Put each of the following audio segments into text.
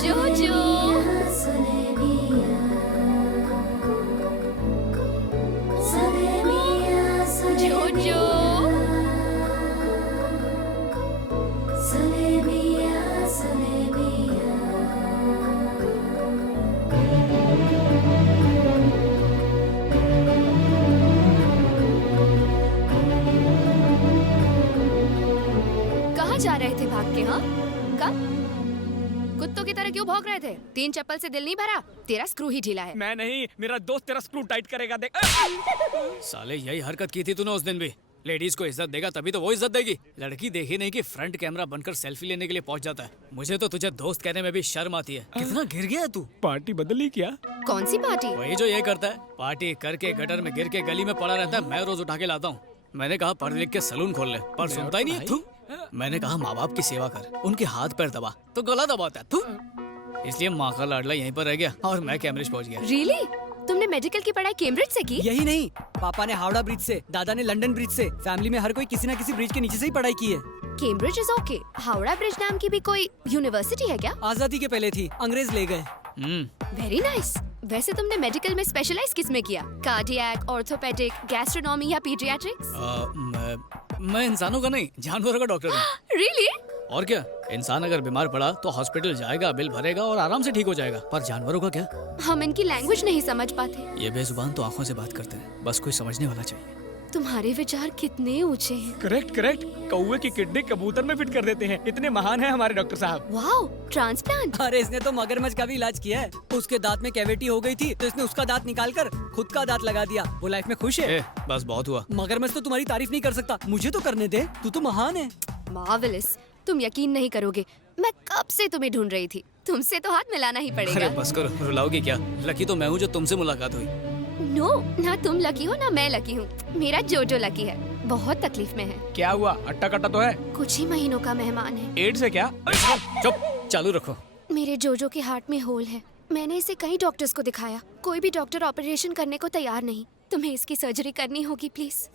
जोजो जोजो कहाँ जा रहे थे भाग के? हाँ, कब? कुत्तों की तरह क्यों भौंक रहे थे? 3 चप्पल से दिल नहीं भरा? तेरा स्क्रू ही ढीला है। मैं नहीं, मेरा दोस्त तेरा स्क्रू टाइट करेगा, देख। साले यही हरकत की थी तूने उस दिन भी। लेडीज को इज्जत देगा तभी तो वो इज्जत देगी। लड़की देखी नहीं कि फ्रंट कैमरा बनकर सेल्फी लेने के लिए पहुंच जाता है। मुझे तो तुझे दोस्त कहने में भी शर्म आती है। कितना गिर गया तू। पार्टी बदली क्या? कौन सी पार्टी? वही जो ये करता है, पार्टी करके गटर में गिर के गली में पड़ा रहता है। मैं रोज उठा के लाता हूँ। मैंने कहा पढ़ लिख के सलून खोल ले, पर सुनता ही नहीं है। तू मैंने कहा माँ बाप की सेवा कर, उनके हाथ पैर दबा, तो गला दबाता है तू। इसलिए माँ का लाडला यहीं पर रह गया और मैं कैम्ब्रिज पहुंच गया। रियली? तुमने मेडिकल की पढ़ाई कैम्ब्रिज से की? यही नहीं, पापा ने हावड़ा ब्रिज से, दादा ने लंदन ब्रिज से। फैमिली में हर कोई किसी न किसी ब्रिज के नीचे से ही पढ़ाई की है। Cambridge is okay. Howrah bridge नाम की भी कोई यूनिवर्सिटी है क्या? आजादी के पहले थी, अंग्रेज ले गए। Very nice. वैसे तुमने मेडिकल में स्पेशलाइज किस में किया? कार्डियक, ऑर्थोपेडिक, गैस्ट्रोनॉमी या पीडियाट्रिक्स? मैं इंसानों का नहीं, जानवरों का डॉक्टर हूँ। रियली? और क्या, इंसान अगर बीमार पड़ा तो हॉस्पिटल जाएगा, बिल भरेगा और आराम से ठीक हो जाएगा। पर जानवरों का क्या? हम इनकी लैंग्वेज नहीं समझ पाते। ये बेजुबान तो आंखों से बात करते हैं, बस कोई समझने वाला चाहिए। तुम्हारे विचार कितने ऊंचे हैं। Correct correct. कौवे की किडनी कबूतर में फिट कर देते हैं। इतने महान हैं हमारे डॉक्टर साहब। Wow, transplant. अरे इसने तो मगरमच्छ का भी इलाज किया है। उसके दांत में कैविटी हो गई थी तो इसने उसका दांत निकाल कर खुद का दांत लगा दिया। वो लाइफ में खुश है। बस बहुत हुआ। मगरमच्छ तो तुम्हारी तारीफ नहीं कर सकता, मुझे तो करने दे, तू तो महान है। मार्वेलस। तुम यकीन नहीं करोगे, मैं कब से तुम्हें ढूंढ रही थी। तुमसे तो हाथ मिलाना ही पड़ेगा। अरे बस करो, रुलाओगी क्या? लकी तो मैं हूँ जो तुमसे मुलाकात हुई। नो, ना तुम लकी हो ना मैं लकी हूँ। मेरा जोजो लकी है, बहुत तकलीफ में है। क्या हुआ? अट्टा कट्टा तो है? कुछ ही महीनों का मेहमान है। एड्स है क्या? चुप, चालू रखो। मेरे जोजो के हार्ट में होल है। मैंने इसे कई डॉक्टर्स को दिखाया, कोई भी डॉक्टर ऑपरेशन करने को तैयार नहीं। तुम्हें इसकी सर्जरी करनी होगी प्लीज।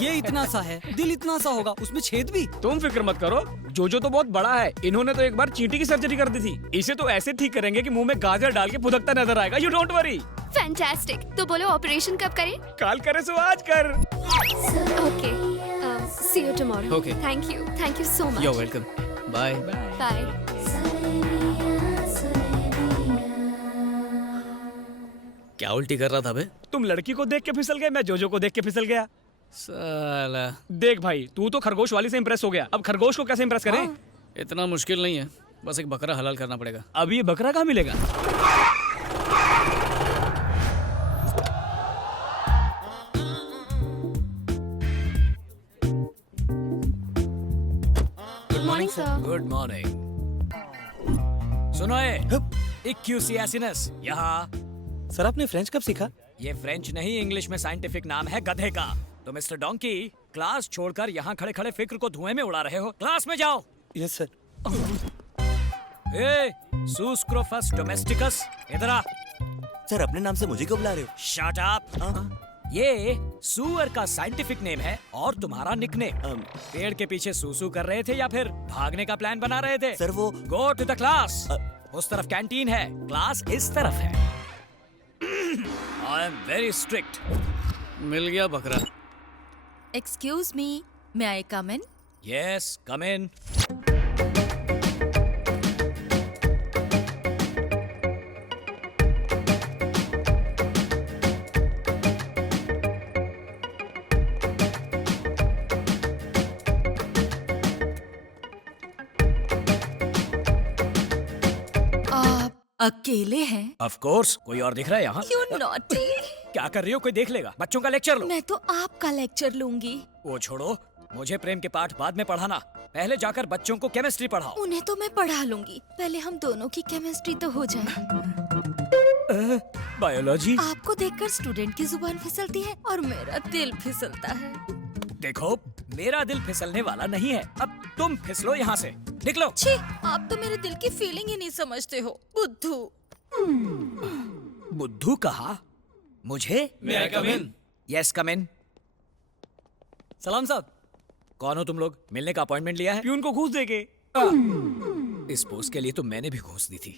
ये इतना सा है, दिल इतना सा होगा, उसमें छेद भी। तुम फिक्र मत करो, जोजो तो बहुत बड़ा है। इन्होंने तो एक बार चींटी की सर्जरी कर दी थी। इसे तो ऐसे ठीक करेंगे कि मुंह में गाजर डाल के फुदकता नजर आएगा। You don't worry. फैंटास्टिक। तो बोलो ऑपरेशन कब करें? काल करे सो आज कर। Okay, see you tomorrow. Okay. Thank you so much. You're welcome. Bye. Bye. क्या उल्टी कर रहा था बे? तुम लड़की को देख के फिसल गए, मैं जोजो को देख के फिसल गया। साला, देख भाई, तू तो खरगोश वाली से इम्प्रेस हो गया, अब खरगोश को कैसे इम्प्रेस करें? इतना मुश्किल नहीं है, बस एक बकरा हलाल करना पड़ेगा। अब ये बकरा कहाँ मिलेगा? Good morning sir. Good morning. सुनो इक्यूसियासिनस यहाँ। सर आपने फ्रेंच कब सीखा? ये फ्रेंच नहीं, इंग्लिश में साइंटिफिक नाम है गधे का। तो मिस्टर डोंकी, क्लास छोड़कर यहाँ खड़े खड़े फिक्र को धुएं में उड़ा रहे हो। क्लास में जाओ। Yes sir. ए, सुस्क्रोफस डोमेस्टिकस, इधर आ। सर अपने नाम से मुझे क्यों बुला रहे हो? Shut up. ये सुअर का साइंटिफिक नेम है और तुम्हारा निकनेम। पेड़ के पीछे सूसू कर रहे थे या फिर भागने का प्लान बना रहे थे? सर वो गो टू द क्लास। उस तरफ कैंटीन है, क्लास इस तरफ है। I am very strict. मिल गया बकरा। Excuse me, may I come in? Yes, come in. आप अकेले हैं? ऑफ कोर्स, कोई और दिख रहा है यहाँ? You naughty! क्या कर रही हो? कोई देख लेगा। बच्चों का लेक्चर लो। मैं तो आपका लेक्चर लूंगी। वो छोड़ो, मुझे प्रेम के पाठ बाद में पढ़ाना, पहले जाकर बच्चों को केमिस्ट्री पढ़ाओ। उन्हें तो मैं पढ़ा लूंगी, पहले हम दोनों की केमिस्ट्री तो हो जाए। बायोलॉजी। आपको देखकर स्टूडेंट की जुबान फिसलती है और मेरा दिल फिसलता है। देखो, मेरा दिल फिसलने वाला नहीं है। अब तुम फिसलो यहाँ से, निकलो। छी, आप तो मेरे दिल की फीलिंग ही नहीं समझते हो, बुद्धू। बुद्धू कहा? मुझे? May I come in? Yes, come in. सलाम साहब। कौन हो तुम लोग? मिलने का अपॉइंटमेंट लिया है? प्यून को घूस देके। इस पोस्ट के लिए तो मैंने भी घूस दी थी।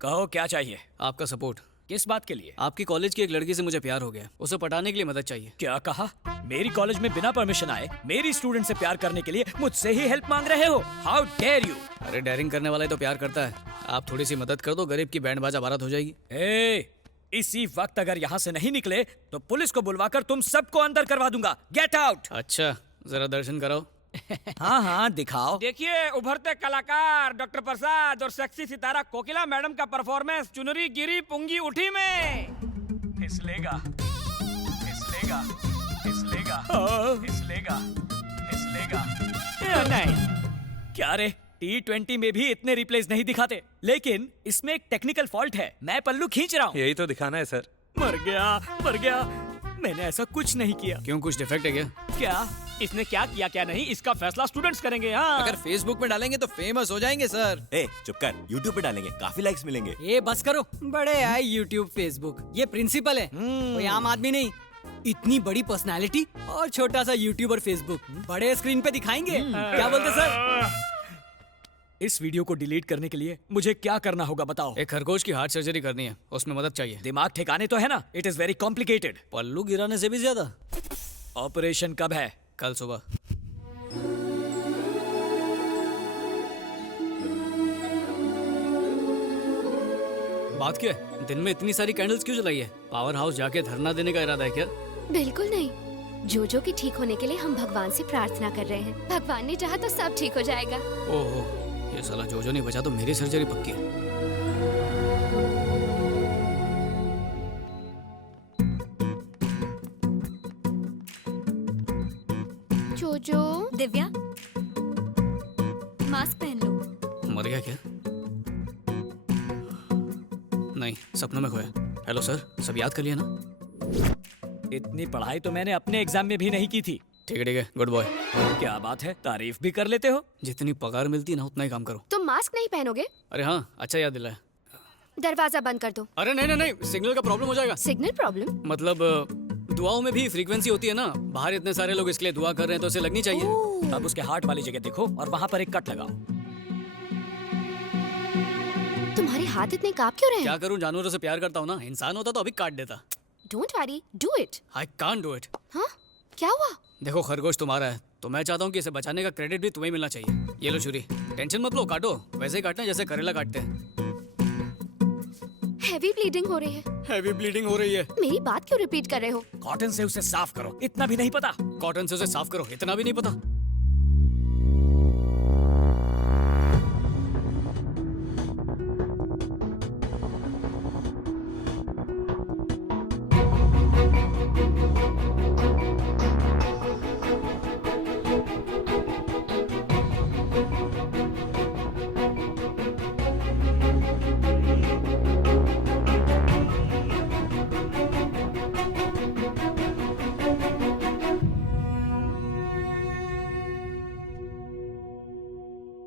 कहो क्या चाहिए? आपका सपोर्ट। किस बात के लिए? आपकी कॉलेज की एक लड़की से मुझे प्यार हो गया, उसे पटाने के लिए मदद चाहिए। क्या कहा? मेरी कॉलेज में बिना परमिशन आए मेरी स्टूडेंट से प्यार करने के लिए मुझसे ही हेल्प मांग रहे हो? How dare you! अरे डेयरिंग करने वाला ही तो प्यार करता है। आप थोड़ी सी मदद कर दो, गरीब की बैंड बाजा बारात हो जाएगी। इसी वक्त अगर यहाँ से नहीं निकले तो पुलिस को बुलवाकर तुम सबको अंदर करवा दूंगा। Get out! अच्छा, जरा दर्शन कराओ। हाँ हाँ दिखाओ। देखिए उभरते कलाकार डॉक्टर प्रसाद और सेक्सी सितारा कोकिला मैडम का परफॉर्मेंस चुनरी गिरी पुंगी उठी में। फिसलेगा फिसलेगा फिसलेगा फिसलेगा फिसलेगा। नहीं क्या रे, T20 में भी इतने रिप्लेस नहीं दिखाते, लेकिन इसमें एक टेक्निकल फॉल्ट है। मैं पल्लू खींच रहा हूँ। यही तो दिखाना है सर। मर गया। मैंने ऐसा कुछ नहीं किया। क्यों, कुछ डिफेक्ट है क्या? क्या इसने क्या किया क्या नहीं, इसका फैसला स्टूडेंट्स करेंगे। हाँ अगर फेसबुक में डालेंगे तो फेमस हो जाएंगे सर। ए चुप कर, यूट्यूब पे डालेंगे, काफी लाइक्स मिलेंगे। ये बस करो, बड़े आए यूट्यूब फेसबुक। ये प्रिंसिपल है, कोई आम आदमी नहीं। इतनी बड़ी पर्सनालिटी और छोटा सा यूट्यूब और फेसबुक, बड़े स्क्रीन पे दिखाएंगे। क्या बोलते सर? इस वीडियो को डिलीट करने के लिए मुझे क्या करना होगा बताओ? एक खरगोश की हार्ट सर्जरी करनी है, उसमें मदद चाहिए। दिमाग ठिकाने तो है ना? It is very complicated. पल्लू गिराने से भी ज्यादा। ऑपरेशन कब है? कल सुबह। बात क्या है? दिन में इतनी सारी कैंडल्स क्यों जलाई है? पावर हाउस जाके धरना देने का इरादा है क्या? बिल्कुल नहीं। जोजो के ठीक होने के लिए हम भगवान से प्रार्थना कर रहे हैं। भगवान ने चाहा तो सब ठीक हो जाएगा। ओहो, ये साला जोजो नहीं बचा तो मेरी सर्जरी पक्की है। जोजो दिव्या, मास्क पहन लो। मर गया क्या? नहीं, सपनों में खोया। हेलो सर, सब याद कर लिया ना? इतनी पढ़ाई तो मैंने अपने एग्जाम में भी नहीं की थी। ठीक है, गुड बॉय। क्या बात है, तारीफ भी कर लेते हो। जितनी पगार मिलती है ना उतना ही काम करो। तुम मास्क नहीं पहनोगे? अरे हाँ, अच्छा याद दिलाया। दरवाजा बंद कर दो। अरे नहीं, सिग्नल का प्रॉब्लम हो जाएगा। Signal problem? मतलब दुआओं में भी फ्रीक्वेंसी होती है ना। बाहर इतने सारे लोग इसके लिए दुआ कर रहे हैं तो उसे लगनी चाहिए। अब उसके हार्ट वाली जगह देखो और वहाँ पर एक कट लगाओ। तुम्हारे हाथ इतने कांप क्यों रहे हैं? क्या करूं, जानवरों से प्यार करता हूँ ना। इंसान होता तो अभी काट देता। Don't worry, do it. I can't do it. हाँ, क्या हुआ? देखो, खरगोश तुम्हारा है तो मैं चाहता हूँ कि इसे बचाने का क्रेडिट भी तुम्हें मिलना चाहिए। ये लो छुरी, टेंशन मत लो, काटो। वैसे ही काटना जैसे करेला काटते हैं। हैवी ब्लीडिंग हो रही है। हैवी ब्लीडिंग हो रही है? मेरी बात क्यों रिपीट कर रहे हो? कॉटन से उसे साफ करो, इतना भी नहीं पता? कॉटन से उसे साफ करो, इतना भी नहीं पता?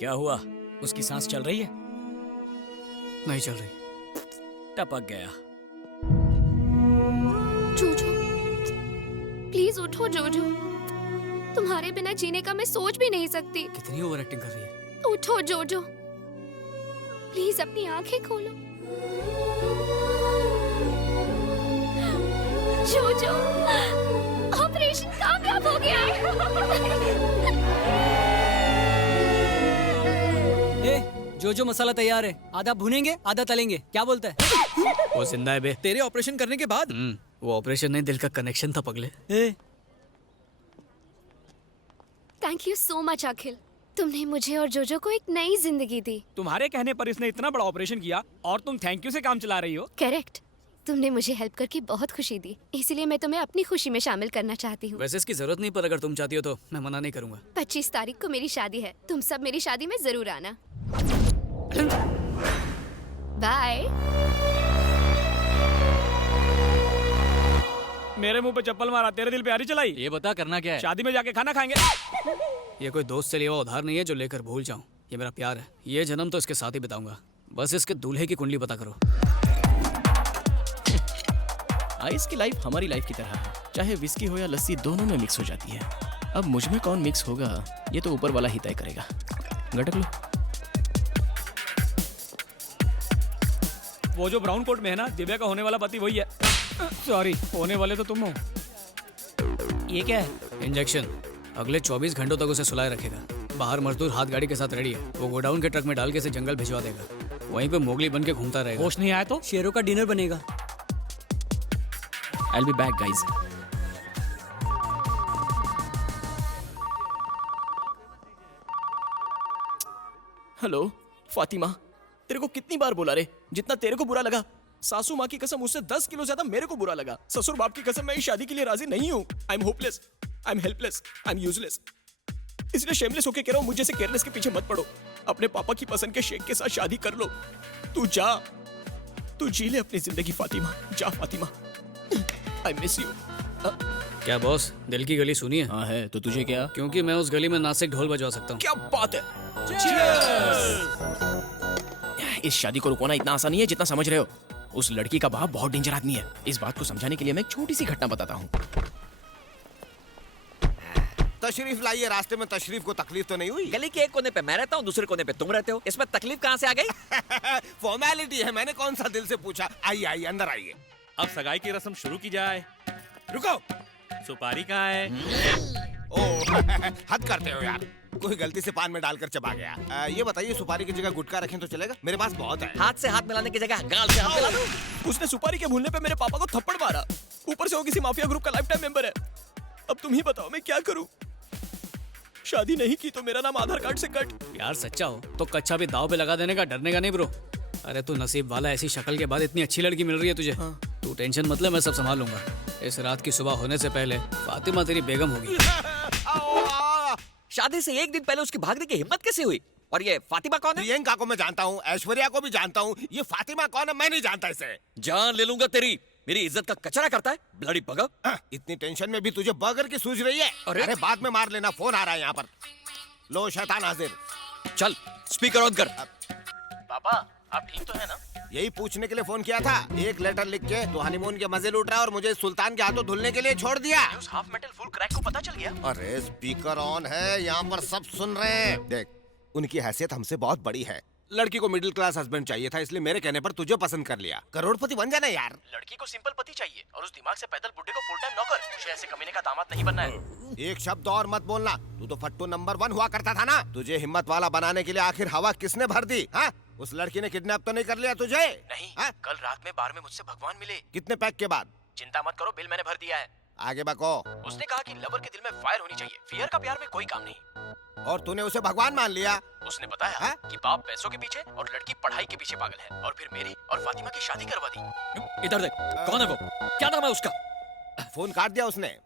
क्या हुआ? उसकी सांस चल रही है? नहीं चल रही। टपक गया। जोजो, प्लीज उठो जोजो। तुम्हारे बिना जीने का मैं सोच भी नहीं सकती। कितनी ओवर एक्टिंग कर रही है। उठो जोजो, प्लीज अपनी आंखें खोलो। जोजो, ऑपरेशन कामयाब हो गया है। जो मसाला तैयार है, आधा भुनेंगे आधा तलेंगे। क्या बोलता है? वो जिंदा है बे। तेरे ऑपरेशन करने के बाद वो ऑपरेशन नहीं, दिल का कनेक्शन था पगले। थैंक यू सो मच अखिल, तुमने मुझे और जोजो को एक नई जिंदगी दी। तुम्हारे कहने पर इसने इतना बड़ा ऑपरेशन किया और तुम थैंक यू से काम चला रही हो। करेक्ट, तुमने मुझे हेल्प करके बहुत खुशी दी, इसीलिए मैं तुम्हें अपनी खुशी में शामिल करना चाहती हूँ। वैसे इसकी जरूरत नहीं, पर अगर तुम चाहती हो तो मैं मना नहीं करूंगा। 25 तारीख को मेरी शादी है, तुम सब मेरी शादी में जरूर आना। बाय। मेरे मुंह पे चप्पल मारा, तेरे दिल पे आरी चलाई। ये बता करना क्या है? शादी में जाके खाना खाएंगे। ये कोई दोस्त से लिया हुआ उधार नहीं है जो लेकर भूल जाऊं। ये मेरा प्यार है, ये जन्म तो इसके साथ ही बिताऊंगा। बस इसके दूल्हे की कुंडली पता करो। आइस की लाइफ हमारी लाइफ की तरह है, चाहे विस्की हो या लस्सी दोनों में मिक्स हो जाती है। अब मुझ में कौन मिक्स होगा ये तो ऊपर वाला ही तय करेगा। गटक लो। वो जो ब्राउन कोट में है ना, दिव्या का होने वाला पति वही है। सॉरी, होने वाले तो तुम हो। ये क्या है? इंजेक्शन। अगले 24 घंटों तक उसे सुलाए रखेगा। बाहर मजदूर हाथ गाड़ी के साथ रेडी है। वो गोडाउन के ट्रक में डाल के इसे जंगल भिजवा देगा। वहीं पे मोगली बन के घूमता रहेगा। होश नहीं आया तो शेरों का डिनर बनेगा। I'll be back, guys. Hello Fatima, तेरे को कितनी बार बोला रे, जितना तेरे को बुरा लगा सासू माँ की कसम उससे 10 किलो ज्यादा मेरे को बुरा लगा। ससुर बाप की कसम मैं इस शादी के लिए राजी नहीं हूँ। I am hopeless, I am helpless, I am useless. इसलिए शेमलेस होके कह रहा हूँ, मुझे से केयरलेस के पीछे मत पड़ो। अपने पापा की पसंद के शेख के साथ शादी कर लो। तू जा, तू जी ले अपनी जिंदगी फातिमा। जा फातिमा, आई मिस यू। क्या बॉस, दिल की गली सुनी है? हाँ है, तो तुझे क्या? क्योंकि मैं उस गली में नासिक ढोल बजवा सकता हूँ। क्या बात है। इस शादी को रुकवाना इतना आसान नहीं है जितना समझ रहे हो। उस लड़की का बाप बहुत डेंजर आदमी है। इस बात को समझाने के लिए मैं एक छोटी सी घटना बताता हूँ। तशरीफ लाइए। रास्ते में तशरीफ को तकलीफ तो नहीं हुई? गली के एक कोने पे मैं रहता हूँ, दूसरे कोने पे तुम रहते हो। इसमें तकलीफ कहाँ से आ गई? फॉर्मेलिटी है, मैंने कौन सा दिल से पूछा। आइए आइए, अंदर आइए। अब सगाई की रस्म शुरू की जाए। रुको, सुपारी कहाँ है? ओह हद करते हो यार, कोई गलती से पान में डालकर चबा गया। ये बताइए, सुपारी की जगह गुटखा रखें तो चलेगा? मेरे पास बहुत है। हाथ से हाथ मिलाने की जगह गाल से हाथ मिला दो। उसने सुपारी के भूलने पे मेरे पापा को थप्पड़ मारा। ऊपर से वो किसी माफिया ग्रुप का लाइफ टाइम मेंबर है। अब तुम ही बताओ मैं क्या करूं? शादी नहीं की तो मेरा नाम आधार कार्ड से कट। यार सच्चा हो तो कच्चा भी दाव पे लगा देने का, डरने का नहीं ब्रो। अरे तू नसीब वाला, ऐसी शक्ल के बाद इतनी अच्छी लड़की मिल रही है तुझे। तू टेंशन मत ले, मैं सब संभाल लूंगा। इस रात की सुबह होने से पहले फातिमा तेरी बेगम होगी। शादी से एक दिन पहले उसकी भागने की हिम्मत कैसे हुई? और ये फातिमा कौन है? प्रियंका को मैं जानता हूँ, ऐश्वर्या को भी जानता हूँ। ये फातिमा कौन है मैं नहीं जानता इसे। जान ले लूंगा तेरी। मेरी इज्जत का कचरा करता है, ब्लडी बगर। इतनी टेंशन में भी तुझे बर्गर की सूझ रही है? अरे बाद में मार लेना, फोन आ रहा है यहाँ पर। लो शैतान हाजिर। चल स्पीकर ऑन कर। पापा आप ठीक तो है ना? यही पूछने के लिए फोन किया था। एक लेटर लिख के तो हनीमून के मजे लूट रहा है और मुझे सुल्तान के हाथों धुलने के लिए छोड़ दिया। उस हाफ मेटल फुल क्रैक को पता चल गया? अरे स्पीकर ऑन है, यहाँ पर सब सुन रहे हैं। देख, उनकी हैसियत हमसे बहुत बड़ी है। लड़की को मिडिल क्लास हस्बैंड चाहिए था, इसलिए मेरे कहने पर तुझे पसंद कर लिया। करोड़पति बन जाना यार। लड़की को सिंपल पति चाहिए और उस दिमाग से पैदल बुड्ढे को फुल टाइम नौकर। मुझे ऐसे कमीने का दामाद नहीं बनना है। एक शब्द और मत बोलना। तू तो फट्टू नंबर 1 हुआ करता था ना। तुझे हिम्मत वाला बनाने के लिए आखिर हवा किसने भर दी? हाँ? उस लड़की ने किडनैप तो नहीं कर लिया तुझे? नहीं। हाँ? कल रात में बार में मुझसे भगवान मिले। कितने पैक के बाद? चिंता मत करो, बिल मैंने भर दिया है। आगे बको। उसने कहा कि लवर के दिल में फायर होनी चाहिए, फियर का प्यार में कोई काम नहीं। और तूने उसे भगवान मान लिया? उसने बताया हाँ? कि बाप पैसों के पीछे और लड़की पढ़ाई के पीछे पागल है, और फिर मेरी और फातिमा की शादी करवा दी। इधर देख, कौन है वो? क्या नाम है उसका? फोन काट दिया उसने।